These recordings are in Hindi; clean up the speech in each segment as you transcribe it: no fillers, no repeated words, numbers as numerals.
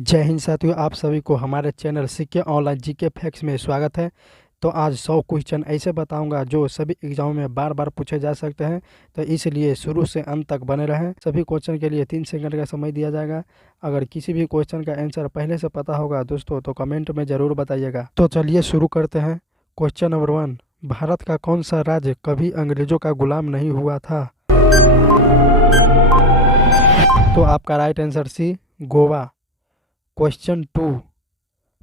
जय हिंद साथियों, आप सभी को हमारे channel CK online GK facts में स्वागत है। तो आज 100 क्वेश्चन ऐसे बताऊंगा जो सभी एग्जाम में बार बार पूछे जा सकते हैं। तो इसलिए शुरू से अंत तक बने रहें। सभी क्वेश्चन के लिए 3 सेकंड का समय दिया जाएगा। अगर किसी भी क्वेश्चन का आंसर पहले से पता होगा दोस्तों तो कमेंट में ज़रूर बताइएगा। तो चलिए शुरू करते हैं। क्वेश्चन नंबर 1, भारत का कौन सा राज्य कभी अंग्रेजों का गुलाम नहीं हुआ था? तो आपका right answer C, Goa. Question 2,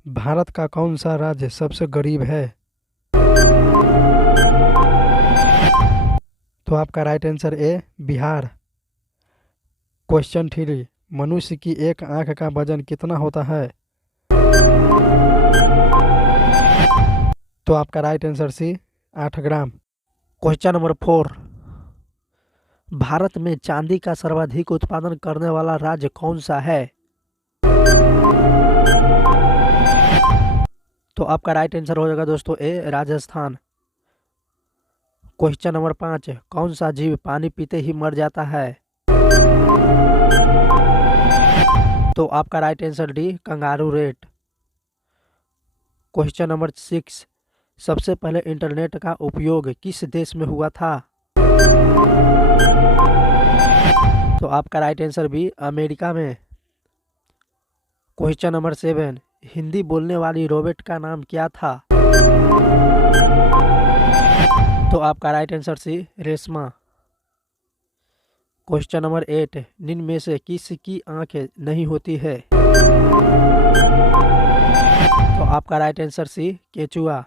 Bharat का कौन सा राज्य सबसे गरीब है? तो आपका right answer A, Bihar. Question 3, मनुष्य की एक आंख का वजन कितना होता है? तो आपका राइट आंसर सी, 8 ग्राम। क्वेश्चन नंबर 4, भारत में चांदी का सर्वाधिक उत्पादन करने वाला राज्य कौन सा है? तो आपका राइट आंसर हो जाएगा दोस्तों ए, राजस्थान। क्वेश्चन नंबर 5, कौन सा जीव पानी पीते ही मर जाता है? तो आपका right answer D, kangaroo rat. Question number 6, सबसे पहले इंटरनेट का उपयोग किस देश में हुआ था? तो आपका राइट आंसर बी, अमेरिका में। क्वेश्चन नंबर 7, हिंदी बोलने वाली रोबोट का नाम क्या था? तो आपका right answer C, Reshma. Question number 8, निम्न में से किसकी आंख नहीं होती है? तो आपका राइट आंसर सी, केचुआ।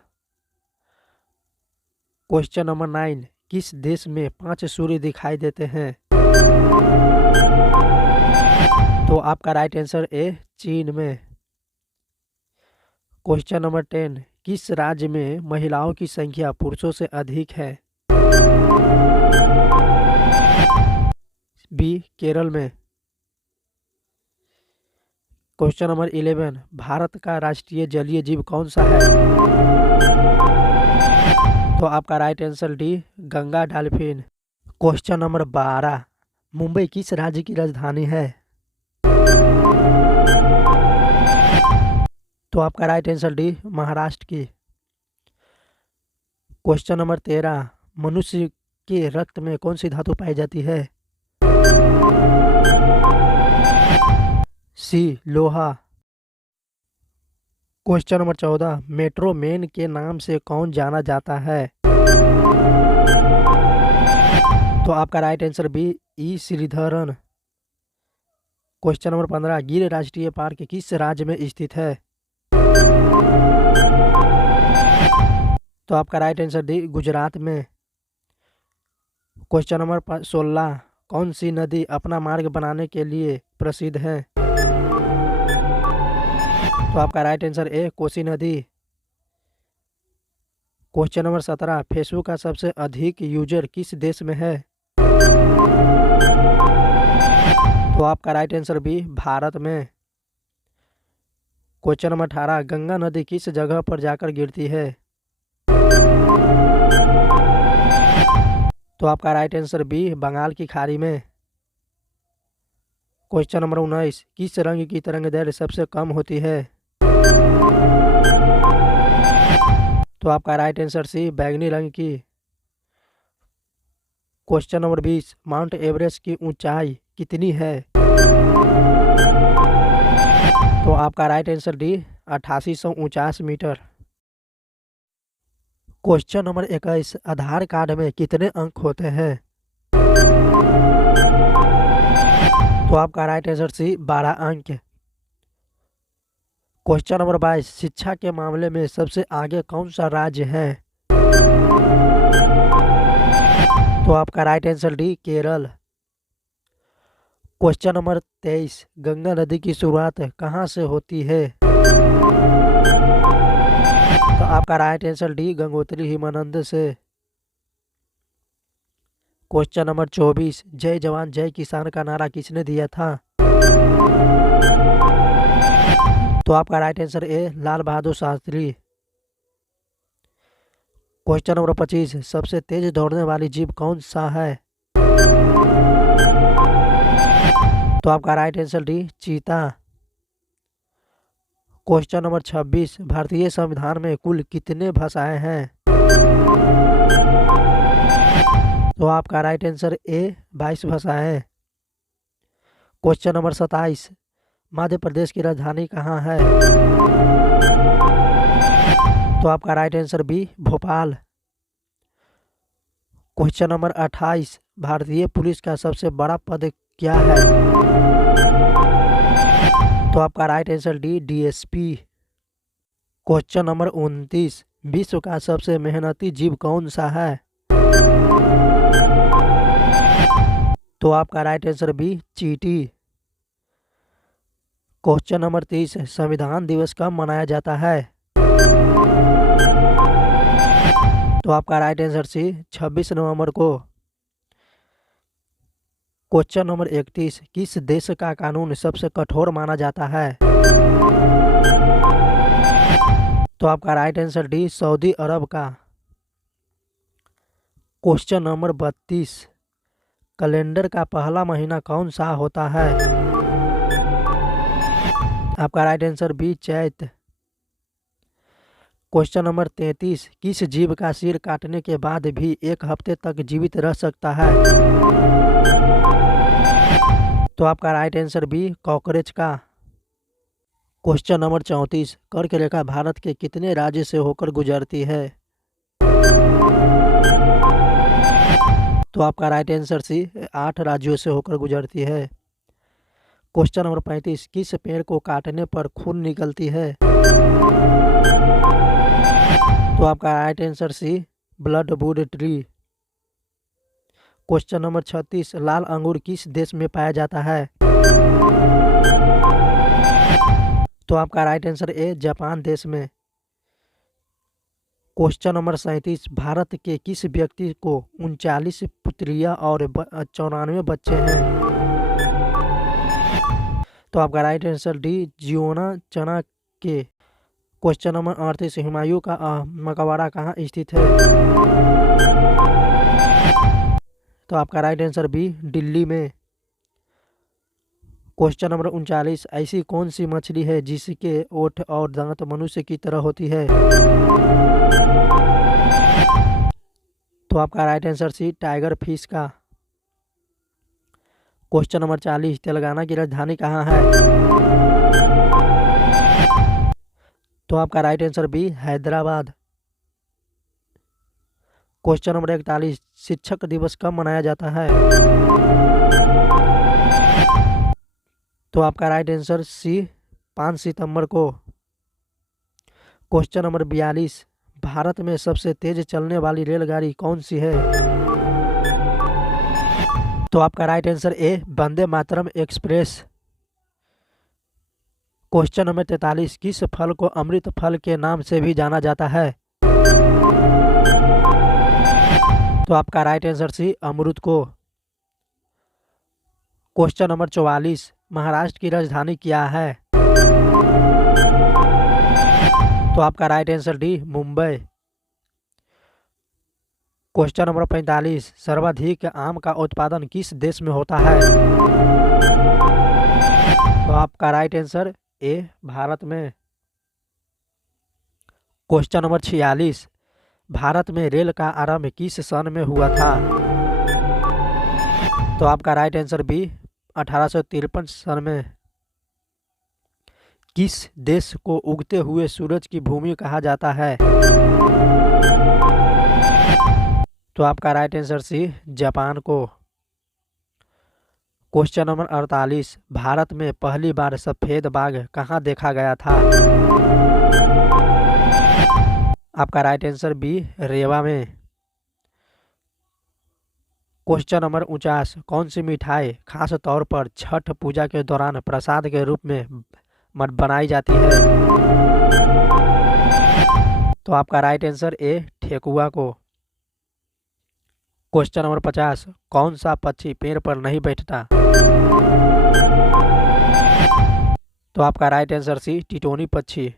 क्वेश्चन नंबर 9, किस देश में 5 सूर्य दिखाई देते हैं? तो आपका राइट आंसर ए, चीन में। क्वेश्चन नंबर 10, किस राज्य में महिलाओं की संख्या पुरुषों से अधिक है? बी, केरल में। क्वेश्चन नंबर 11, भारत का राष्ट्रीय जलीय जीव कौन सा है? तो आपका right answer D, Ganga dolphin. Question number 12, Mumbai किस राज्य की राजधानी है? तो आपका राइट आंसर डी, महाराष्ट्र की। क्वेश्चन नंबर 13, मनुष्य के रक्त में कौन सी धातु पाई जाती है? सी, लोहा। क्वेश्चन नंबर 14, मेट्रो मैन के नाम से कौन जाना जाता है? तो आपका राइट आंसर बी, ई, श्रीधरन। क्वेश्चन नंबर 15, गिर राष्ट्रीय पार्क किस राज्य में स्थित है? तो आपका राइट आंसर डी, गुजरात में। क्वेश्चन नंबर 16, कौन सी नदी अपना मार्ग बनाने के लिए प्रसिद्ध है? तो आपका राइट आंसर ए, कोसी नदी। क्वेश्चन नंबर 17, फेसबुक का सबसे अधिक यूजर किस देश में है? तो आपका राइट आंसर बी, भारत में। क्वेश्चन नंबर 18, गंगा नदी किस जगह पर जाकर गिरती है? तो आपका राइट आंसर बी, बंगाल की खाड़ी में। क्वेश्चन नंबर 19, किस रंग की तरंगदैर्घ्य सबसे कम होती है? तो आपका राइट आंसर सी, बैंगनी रंग की। क्वेश्चन नंबर 20, माउंट एवरेस्ट की ऊंचाई कितनी है? तो आपका right answer D, 8849 metre. Question number 21, Aadhaar card में कितने अंक होते हैं? तो आपका राइट आंसर सी, 12 अंक। क्वेश्चन नंबर 22, शिक्षा के मामले में सबसे आगे कौन सा राज्य है? तो आपका right answer D, Kerala. Question number 23, Ganga नदी की शुरुआत कहाँ से होती है? तो आपका राइट आंसर डी, गंगोत्री हिमानंद से। क्वेश्चन नंबर 24, जय जवान जय किसान का नारा किसने दिया था? तो आपका राइट आंसर ए, लाल बहादुर शास्त्री। क्वेश्चन नंबर 25, सबसे तेज दौड़ने वाली जीव कौन सा है? तो आपका राइट आंसर डी, चीता। क्वेश्चन नंबर 26, भारतीय संविधान में कुल कितने भाषाएं हैं? तो आपका राइट आंसर ए 22 भाषाएं। क्वेश्चन नंबर 27, मध्य प्रदेश की राजधानी कहाँ है? तो आपका right answer B Bhopal. Question number 28, भारतीय पुलिस का सबसे बड़ा पद क्या है? तो आपका right answer D DSP. Question number 29, विश्व का सबसे मेहनती जीव कौन सा है? तो आपका राइट आंसर बी चींटी। क्वेश्चन नंबर 30, संविधान दिवस कब मनाया जाता है? तो आपका राइट आंसर सी 26 नवंबर को। क्वेश्चन नंबर 31, किस देश का कानून सबसे कठोर माना जाता है? तो आपका राइट आंसर डी सऊदी अरब का। क्वेश्चन नंबर 32, कैलेंडर का पहला महीना कौन सा होता है? आपका राइट आंसर बी चैत। क्वेश्चन नंबर 33, किस जीव का सिर काटने के बाद भी 1 हफ्ते तक जीवित रह सकता है? तो आपका राइट आंसर बी कॉकरोच का। क्वेश्चन नंबर 34, कर्क रेखा भारत के कितने राज्य से होकर गुजरती है? तो आपका राइट आंसर सी 8 राज्यों से होकर गुजरती है। क्वेश्चन नंबर 35, किस पेड़ को काटने पर खून निकलती है? तो आपका right answer C blood wood tree. Question number 36, लाल अंगूर किस देश में पाया जाता है? तो आपका राइट आंसर ए जापान देश में। क्वेश्चन नंबर 37, भारत के किस व्यक्ति को 39 पुत्रियां और 94 बच्चे हैं? तो आपका राइट आंसर डी जियोना चना के। क्वेश्चन नंबर 38, हुमायूं का मकबरा कहाँ स्थित है? तो आपका राइट आंसर बी दिल्ली में। क्वेश्चन नंबर 39, ऐसी कौन सी मछली है जिसके ओठ और दांत मनुष्य की तरह होती है? तो आपका right answer C tiger fish का। क्वेश्चन नंबर 40, तेलंगाना की राजधानी कहाँ है? तो आपका right answer B Hyderabad. Question number 41, शिक्षक दिवस कब मनाया जाता है? तो आपका राइट आंसर सी 5 सितंबर को। क्वेश्चन नंबर 42, भारत में सबसे तेज चलने वाली रेलगाड़ी कौन सी है? तो आपका राइट आंसर ए Vande Mataram express. Question number 43, किस फल को अमृत फल के नाम से भी जाना जाता है? तो आपका राइट आंसर सी अमरूद को। क्वेश्चन नंबर 44, महाराष्ट्र की राजधानी क्या है? तो आपका right answer D Mumbai. Question number 45, सर्वाधिक आम का उत्पादन किस देश में होता है? तो आपका राइट आंसर ए भारत में। क्वेश्चन नंबर 46, भारत में रेल का आरंभ किस सन में हुआ था? तो आपका राइट आंसर बी 1853 सन में। किस देश को उगते हुए सूरज की भूमि कहा जाता है? तो आपका राइट आंसर सी जापान को। क्वेश्चन नंबर 48, भारत में पहली बार सफेद बाघ कहाँ देखा गया था? आपका राइट आंसर बी रेवा में। क्वेश्चन नंबर 49, कौन सी मिठाई खास तौर पर छठ पूजा के दौरान प्रसाद के रूप में बनाई जाती है? तो आपका राइट आंसर ए ठेकुआ को। क्वेश्चन नंबर 50, कौन सा पक्षी पेड़ पर नहीं बैठता? तो आपका राइट आंसर सी टिटोनी पक्षी।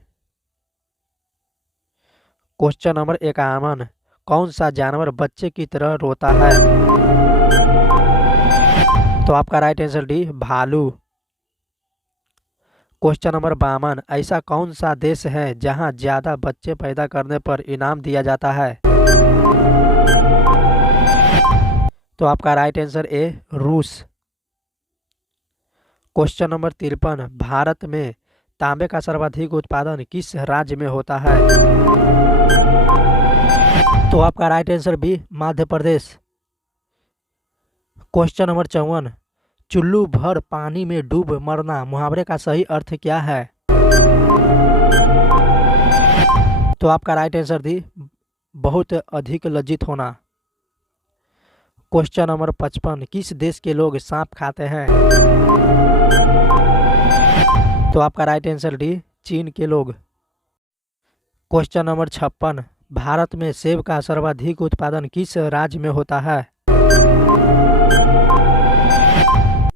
क्वेश्चन नंबर 51, कौन सा जानवर बच्चे की तरह रोता है? तो आपका राइट आंसर डी भालू। क्वेश्चन नंबर 52, ऐसा कौन सा देश है जहां ज्यादा बच्चे पैदा करने पर इनाम दिया जाता है? तो आपका राइट आंसर ए रूस। क्वेश्चन नंबर 53, भारत में तांबे का सर्वाधिक उत्पादन किस राज्य में होता है? तो आपका right answer B Madhya Pradesh. Question number 54, चुल्लू भर पानी में डूब मरना मुहावरे का सही अर्थ क्या है? तो आपका राइट आंसर दी बहुत अधिक लज्जित होना। क्वेश्चन नंबर 55, किस देश के लोग सांप खाते हैं? तो आपका राइट आंसर डी चीन के लोग। क्वेश्चन नंबर 56, भारत में सेब का सर्वाधिक उत्पादन किस राज्य में होता है?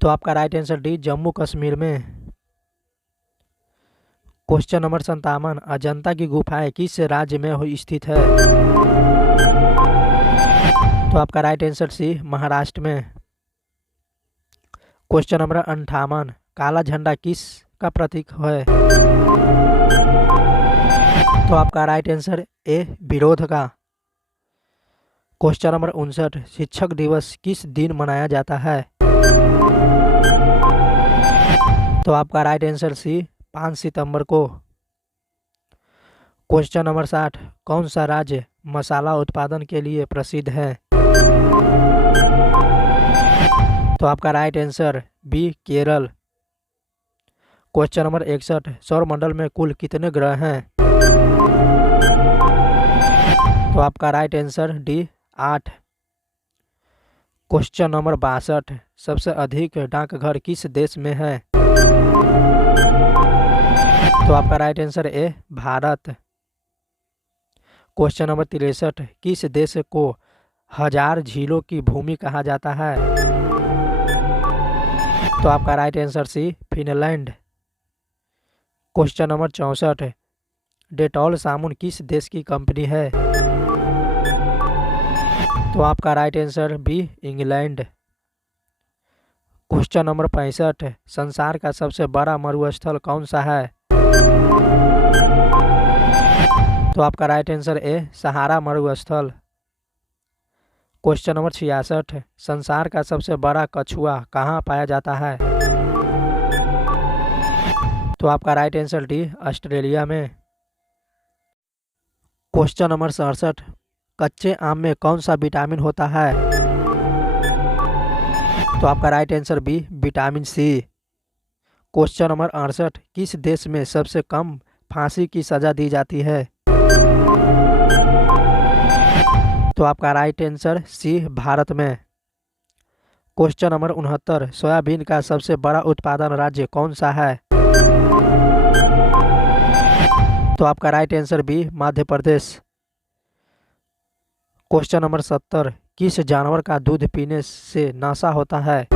तो आपका right answer D Jammu Kashmir में। क्वेश्चन नंबर 57, अजंता की गुफाएं किस राज्य में स्थित है? तो आपका राइट आंसर सी महाराष्ट्र में। क्वेश्चन नंबर 58, काला झंडा किस का प्रतीक है? तो आपका राइट आंसर ए विरोध का। क्वेश्चन नंबर 59, शिक्षक दिवस किस दिन मनाया जाता है? तो आपका राइट आंसर सी 5 सितंबर को। क्वेश्चन नंबर 60, कौन सा राज्य मसाला उत्पादन के लिए प्रसिद्ध है? तो आपका right answer B Kerala. Question number 61, सौरमंडल में कुल कितने ग्रह हैं? तो आपका right answer D 8। Question number 62, सबसे अधिक डाकघर किस देश में है? तो आपका राइट आंसर ए भारत। क्वेश्चन नंबर 63, किस देश को 1000 झीलों की भूमि कहा जाता है? तो आपका right answer C Finland. Question number 64, Dettol साबुन किस देश की कंपनी है? तो आपका right answer B England. Question number 65, संसार का सबसे बड़ा मरुस्थल कौन सा है? तो आपका राइट आंसर ए सहारा मरुस्थल। क्वेश्चन नंबर 66, संसार का सबसे बड़ा कछुआ कहाँ पाया जाता है? तो आपका राइट आंसर डी ऑस्ट्रेलिया में। क्वेश्चन नंबर 67, कच्चे आम में कौन सा विटामिन होता है? तो आपका right answer B vitamin C. Question number 68, किस देश में सबसे कम फांसी की सजा दी जाती है? तो आपका राइट आंसर सी भारत में। क्वेश्चन नंबर 69, सोयाबीन का सबसे बड़ा उत्पादन राज्य कौन सा है? तो आपका right answer B Madhya Pradesh. Question number 70, किस जानवर का दूध पीने से नशा होता है?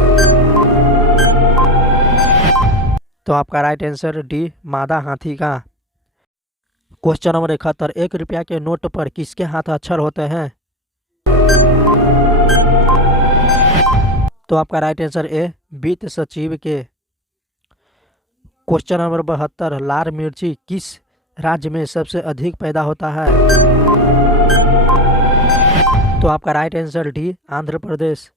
तो आपका राइट आंसर डी मादा हाथी का। क्वेश्चन नंबर 71, 1 रुपया के नोट पर किसके हाथ अक्षर होते हैं? तो आपका राइट आंसर ए वित्त सचिव के। क्वेश्चन नंबर 72, लाल मिर्ची किस राज्य में सबसे अधिक पैदा होता है? तो आपका right answer D Andhra Pradesh.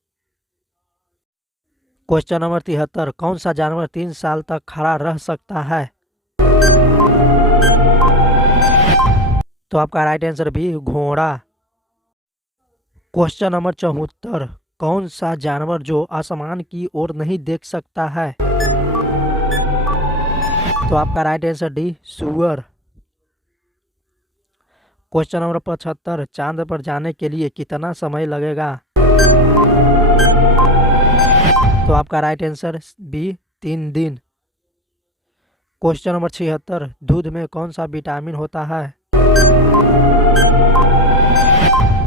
Question number 73, कौन सा जानवर 3 साल तक खड़ा रह सकता है? तो आपका राइट आंसर बी घोड़ा। क्वेश्चन नंबर 74, कौन सा जानवर जो आसमान की ओर नहीं देख सकता है? तो आपका राइट आंसर डी सूअर। क्वेश्चन नंबर 75, चांद पर जाने के लिए कितना समय लगेगा? तो आपका राइट आंसर बी 3 दिन। क्वेश्चन नंबर 76, दूध में कौन सा विटामिन होता है?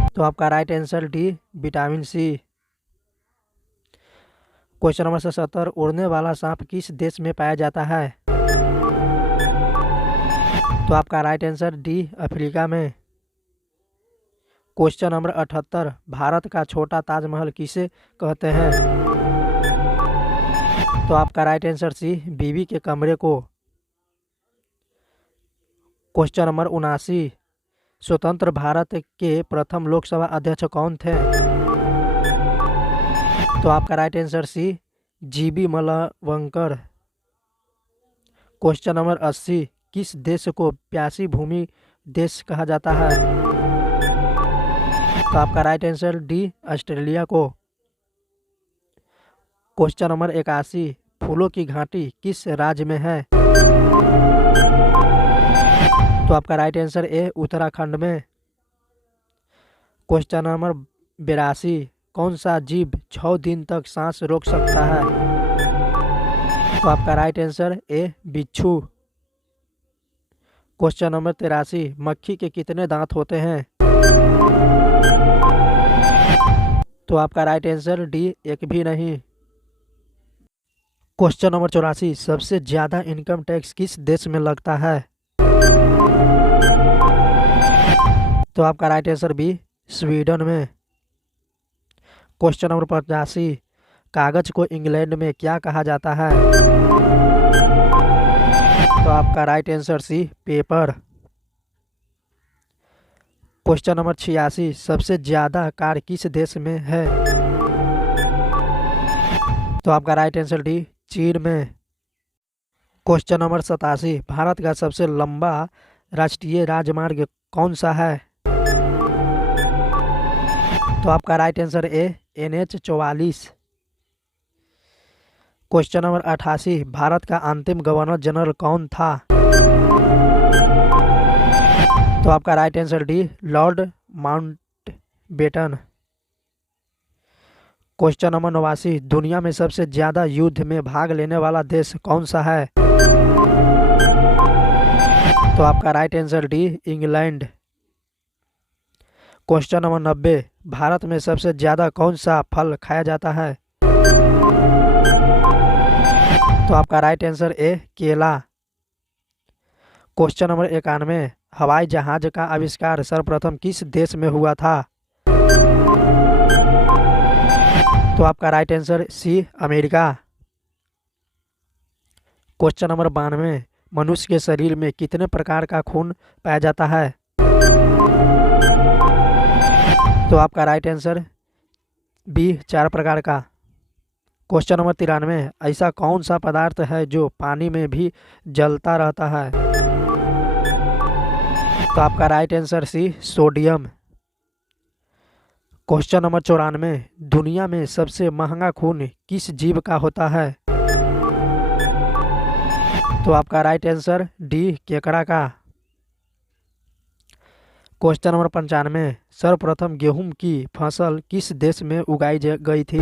तो आपका right answer D vitamin C. Question number 77, उड़ने वाला सांप किस देश में पाया जाता है? तो आपका राइट आंसर डी अफ्रीका में। क्वेश्चन नंबर 78, भारत का छोटा ताजमहल किसे कहते हैं? तो आपका राइट आंसर सी बीवी के कमरे को। क्वेश्चन नंबर 79, स्वतंत्र भारत के प्रथम लोकसभा अध्यक्ष कौन थे? तो आपका right answer C, GB Malvankar. Question number 80, किस देश को प्यासी भूमि देश कहा जाता है? तो आपका राइट आंसर डी, ऑस्ट्रेलिया को। क्वेश्चन नंबर 81, फूलों की घाटी किस राज्य में है? तो आपका राइट आंसर ए, उत्तराखंड में। क्वेश्चन नंबर 82, कौन सा जीव 6 दिन तक सांस रोक सकता है? तो आपका राइट आंसर ए, बिच्छू। क्वेश्चन नंबर 83, मक्खी के कितने दांत होते हैं? तो आपका राइट आंसर डी, एक भी नहीं। क्वेश्चन नंबर 84, सबसे ज्यादा इनकम टैक्स किस देश में लगता है? तो आपका राइट आंसर बी, स्वीडन में। क्वेश्चन नंबर 85, कागज को इंग्लैंड में क्या कहा जाता है? तो आपका right answer C, paper. Question number 86, सबसे ज्यादा कार किस देश में है? तो आपका राइट आंसर डी, चीन में। क्वेश्चन नंबर 87, भारत का सबसे लंबा राष्ट्रीय राजमार्ग कौन सा है? तो आपका राइट आंसर ए, NH 44। क्वेश्चन नंबर 88, भारत का अंतिम गवर्नर जनरल कौन था? तो आपका right answer D, Lord Mountbatten. Question number 89, दुनिया में सबसे ज्यादा युद्ध में भाग लेने वाला देश कौन सा है? तो आपका right answer D, England. Question number 90, Bharat में सबसे ज्यादा कौन सा फल खाया जाता है? तो आपका राइट आंसर ए, केला। क्वेश्चन नंबर 91, हवाई जहाज का आविष्कार सर्वप्रथम किस देश में हुआ था? तो आपका right answer C, America. Question number 92, मनुष्य के शरीर में कितने प्रकार का खून पाया जाता है? तो आपका राइट आंसर बी, 4 प्रकार का। क्वेश्चन नंबर 93, ऐसा कौन सा पदार्थ है जो पानी में भी जलता रहता है? तो आपका right answer C, sodium. Question number 94, दुनिया में सबसे महंगा खून किस जीव का होता है? तो आपका राइट आंसर डी, केकड़ा का। क्वेश्चन नंबर 95, सर्वप्रथम गेहूं की फसल किस देश में उगाई गई थी?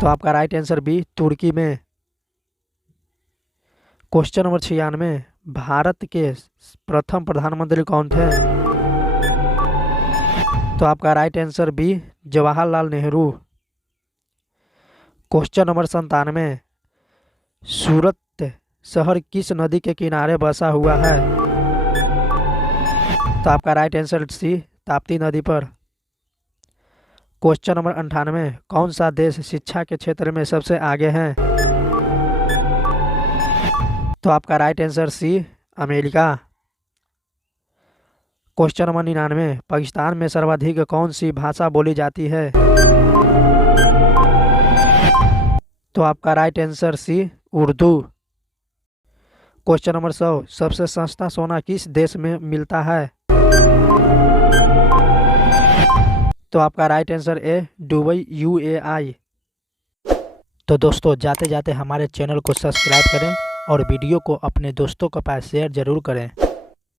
तो आपका राइट आंसर बी, तुर्की में। क्वेश्चन नंबर 96, भारत के प्रथम प्रधानमंत्री कौन थे? तो आपका right answer B, Jawaharlal Nehru. Question number 97, Surat शहर किस नदी के किनारे बसा हुआ है? तो आपका राइट आंसर सी, ताप्ती नदी पर। क्वेश्चन नंबर 98, कौन सा देश शिक्षा के क्षेत्र में सबसे आगे है? तो आपका right answer C, America. Question number 99, Pakistan में सर्वाधिक कौन सी भाषा बोली जाती है? तो आपका right answer C, Urdu. Question number 100, सबसे सस्ता सोना किस देश में मिलता है? तो आपका राइट आंसर ए, दुबई, UAE। तो दोस्तों, जाते जाते हमारे चैनल को सब्सक्राइब करें और वीडियो को अपने दोस्तों के पास शेयर जरूर करें।